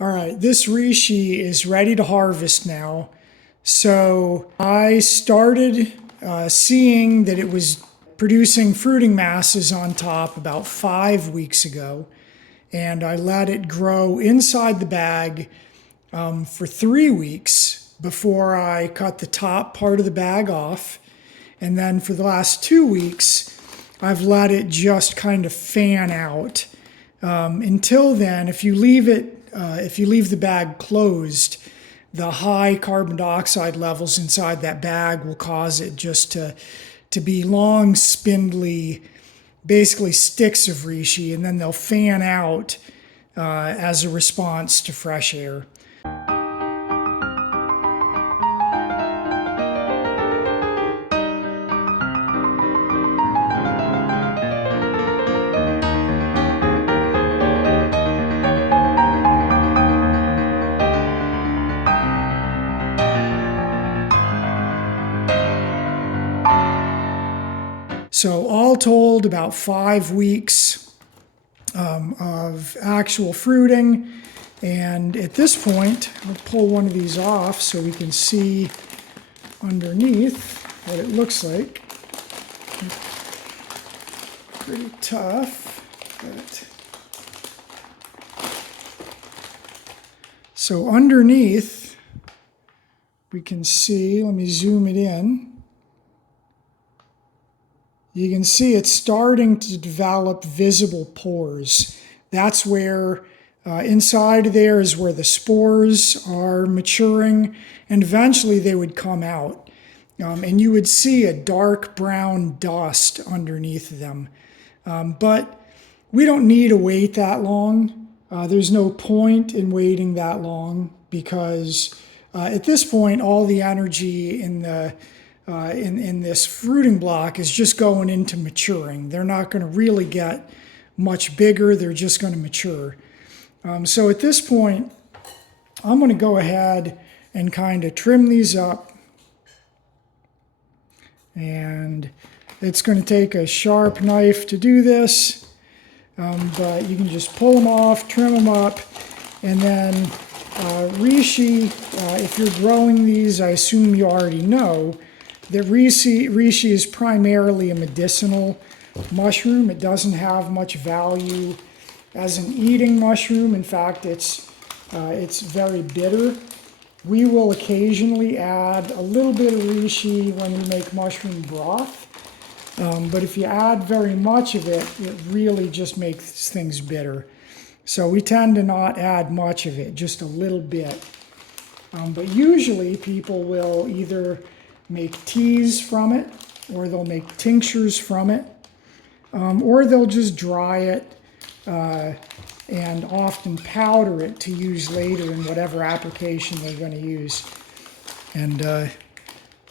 All right, this reishi is ready to harvest now. So I started seeing that it was producing fruiting masses on top about 5 weeks ago. And I let it grow inside the bag for 3 weeks before I cut the top part of the bag off. And then for the last 2 weeks, I've let it just kind of fan out. Until then, if you leave the bag closed, the high carbon dioxide levels inside that bag will cause it just to be long, spindly, basically sticks of reishi, and then they'll fan out as a response to fresh air. So all told, about 5 weeks of actual fruiting. And at this point, I'll pull one of these off so we can see underneath what it looks like. Pretty tough, but... So underneath, we can see, let me zoom it in. You can see it's starting to develop visible pores. That's where, inside there is where the spores are maturing, and eventually they would come out. And you would see a dark brown dust underneath them. But we don't need to wait that long. There's no point in waiting that long because at this point, all the energy in this fruiting block is just going into maturing. They're not going to really get much bigger. They're just going to mature. So at this point, I'm going to go ahead and kind of trim these up. And it's going to take a sharp knife to do this. But you can just pull them off, trim them up, and then reishi, if you're growing these, I assume you already know, that reishi is primarily a medicinal mushroom. It doesn't have much value as an eating mushroom. In fact, it's very bitter. We will occasionally add a little bit of reishi when we make mushroom broth. But if you add very much of it, it really just makes things bitter. So we tend to not add much of it, just a little bit. But usually people will either make teas from it, or they'll make tinctures from it, or they'll just dry it and often powder it to use later in whatever application they're going to use. And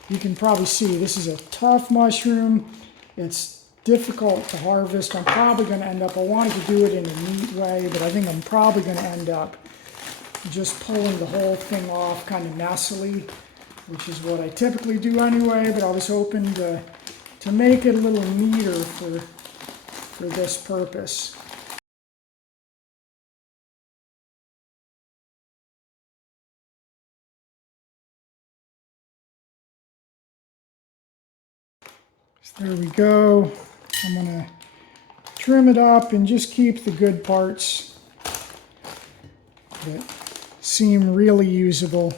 you can probably see this is a tough mushroom. It's difficult to harvest. I'm probably going to end up, I wanted to do it in a neat way, but I think I'm probably going to end up just pulling the whole thing off kind of messily, which is what I typically do anyway, but I was hoping to make it a little neater for this purpose. So there we go. I'm going to trim it up and just keep the good parts that seem really usable.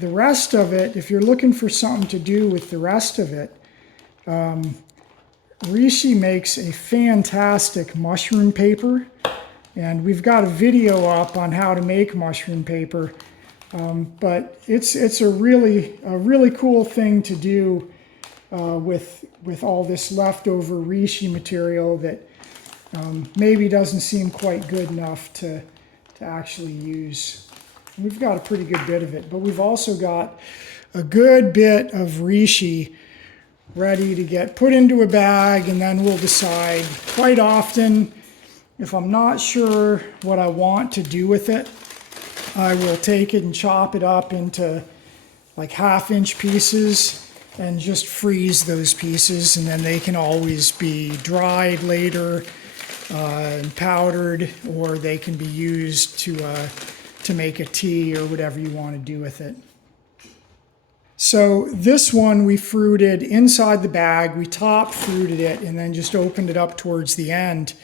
The rest of it, if you're looking for something to do with the rest of it, reishi makes a fantastic mushroom paper, and we've got a video up on how to make mushroom paper. But it's a really cool thing to do with all this leftover reishi material that maybe doesn't seem quite good enough to actually use. We've got a pretty good bit of it, but we've also got a good bit of reishi ready to get put into a bag, and then we'll decide. Quite often, if I'm not sure what I want to do with it, I will take it and chop it up into like 1/2-inch pieces and just freeze those pieces, and then they can always be dried later and powdered, or they can be used to make a tea or whatever you want to do with it. So this one we fruited inside the bag. We top fruited it and then just opened it up towards the end.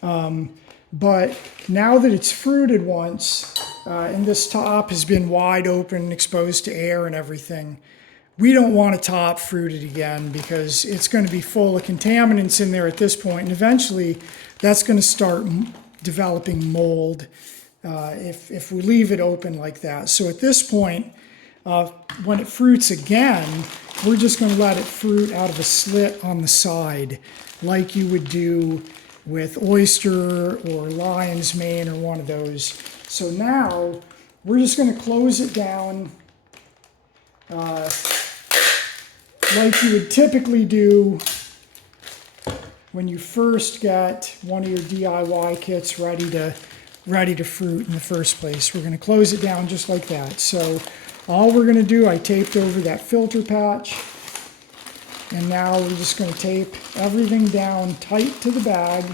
But now that it's fruited once, and this top has been wide open, exposed to air and everything, we don't want to top fruit it again because it's going to be full of contaminants in there at this point, and eventually that's going to start developing mold if we leave it open like that. So at this point, when it fruits again, we're just going to let it fruit out of a slit on the side like you would do with oyster or lion's mane or one of those. So now we're just going to close it down like you would typically do when you first get one of your DIY kits ready to fruit in the first place. We're going to close it down just like that. So all we're going to do, I taped over that filter patch, and now we're just going to tape everything down tight to the bag.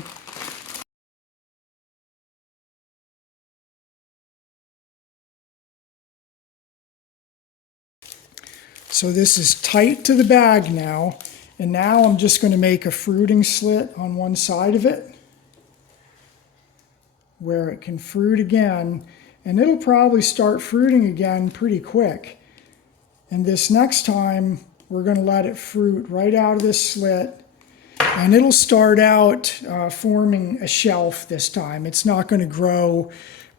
So this is tight to the bag now, and now I'm just going to make a fruiting slit on one side of it where it can fruit again, and it'll probably start fruiting again pretty quick. And this next time, we're going to let it fruit right out of this slit, and it'll start out forming a shelf this time. It's not going to grow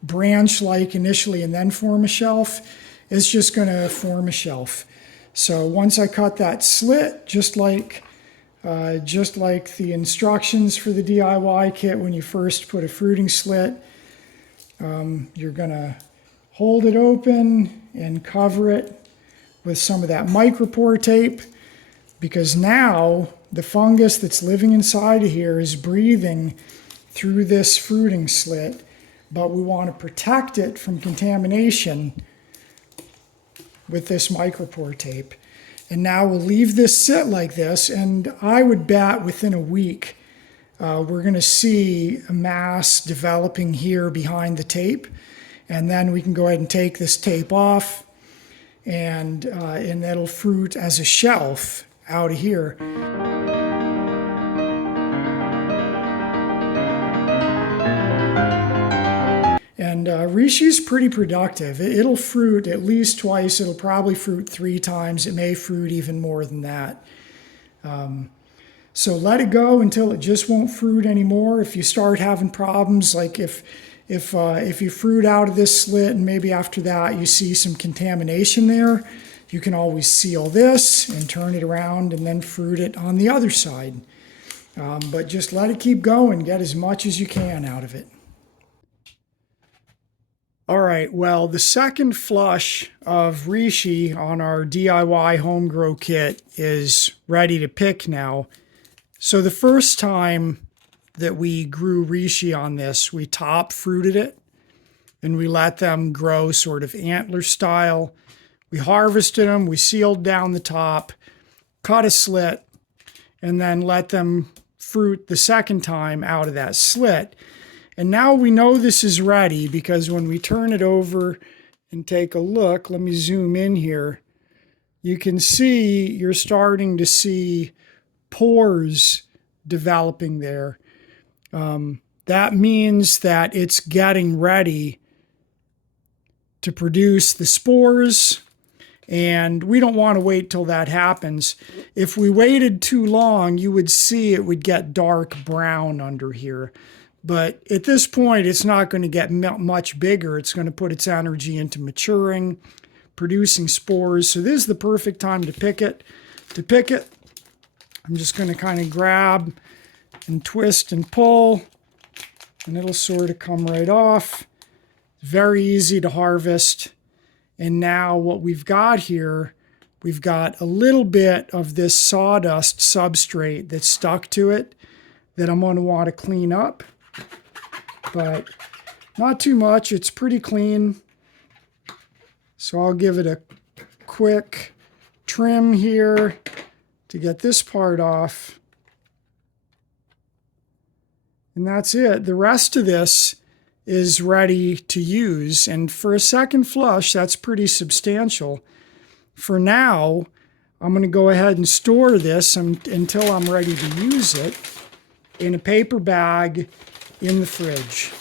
branch-like initially and then form a shelf. It's just going to form a shelf. So once I cut that slit, just like the instructions for the DIY kit when you first put a fruiting slit, you're going to hold it open and cover it with some of that micropore tape, because now the fungus that's living inside of here is breathing through this fruiting slit, but we want to protect it from contamination with this micropore tape. And now we'll leave this sit like this, and I would bet within a week we're going to see a mass developing here behind the tape, and then we can go ahead and take this tape off, and that'll fruit as a shelf out of here. And reishi is pretty productive. It'll fruit at least twice. It'll probably fruit 3 times. It may fruit even more than that. So let it go until it just won't fruit anymore. If you start having problems, like if you fruit out of this slit and maybe after that you see some contamination there, you can always seal this and turn it around and then fruit it on the other side. But just let it keep going. Get as much as you can out of it. All right, well, the second flush of reishi on our DIY home grow kit is ready to pick now. So the first time that we grew reishi on this, we top fruited it and we let them grow sort of antler style. We harvested them, we sealed down the top, cut a slit, and then let them fruit the second time out of that slit. And now we know this is ready because when we turn it over and take a look, let me zoom in here, you can see you're starting to see pores developing there. That means that it's getting ready to produce the spores, and we don't want to wait till that happens. If we waited too long, you would see it would get dark brown under here. But at this point, it's not going to get much bigger. It's going to put its energy into maturing, producing spores. So this is the perfect time to pick it. To pick it, I'm just going to kind of grab and twist and pull, and it'll sort of come right off. Very easy to harvest. And now what we've got here, we've got a little bit of this sawdust substrate that's stuck to it that I'm going to want to clean up. But not too much. It's pretty clean. So I'll give it a quick trim here to get this part off. And that's it. The rest of this is ready to use. And for a second flush, that's pretty substantial. For now, I'm going to go ahead and store this until I'm ready to use it in a paper bag in the fridge.